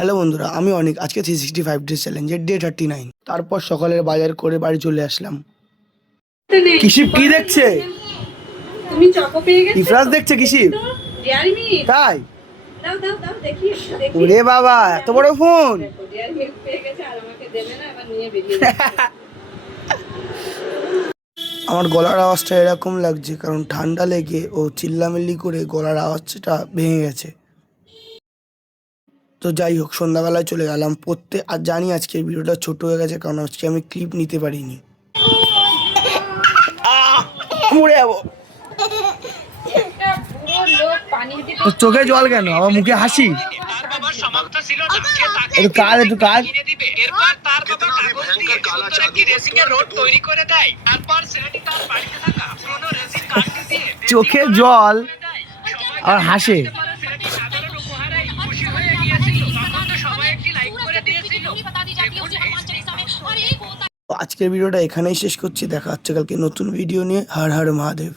Hello বন্ধুরা, আমি অনেক আজকে 365 ডেজ চ্যালেঞ্জের ডে 39। তারপর সকালের বাজার করে বাড়ি চলে আসলাম। কিসিপ কি দেখছে? তুমি চকো পেয়ে গেছো? ইফরাজ দেখছে কিসিপ? ডেয়ারি মিল্ক তাই? দাও দাও দাও দেখি দেখি। ওরে বাবা, এত বড় ফোন! দেখো ডেয়ারি মিল্ক পেয়ে গেছে আর আমাকে দেবে না, এবার নিয়ে বেরিয়ে যাচ্ছে। আমার গলার আওয়াজটা এরকম লাগছে কারণ ঠান্ডা লেগে ও চিল্লামিল্লি করে গলার আওয়াজটা ভেঙে গেছে। তো যাই হোক, সন্ধ্যাবেলায় চলে গেলাম পড়তে। আর জানি আজকের ভিডিওটা ছোট হয়ে গেছে কারণ আজকে আমি ক্লিপ নিতে পারিনি। মরে যাবো। তোর চোখে জল কেন? আমার মুখে হাসি। একটু কাজ একটু কাজ। চোখে জল আর হাসে। আজকের ভিডিওটা এখানেই শেষ করছি। দেখা হচ্ছে কালকে নতুন ভিডিও নিয়ে। হর হর মহাদেব।